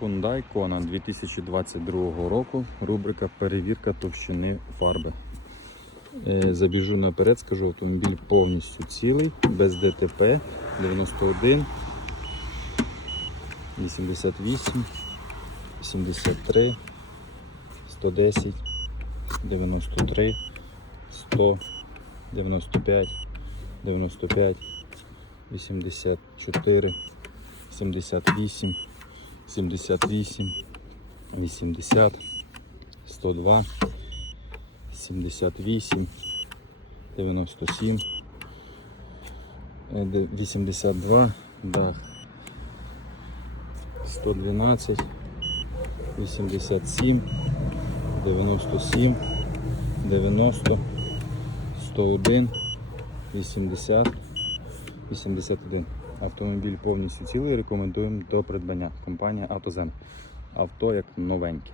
Hyundai Kona 2022 року. Рубрика Перевірка товщини фарби. Е, Забіжу наперед, скажу, автомобіль повністю цілий, без ДТП 91, 88, 73, 110, 93, 100, 95, 95, 84, 78, 78, 80, 102, 78, 97, е, де- 82, дах, 112, 87, 97, 90, 101, 80, 81. Автомобіль повністю цілий. Рекомендуємо до придбання. Компанія Автозен. Авто як новеньке.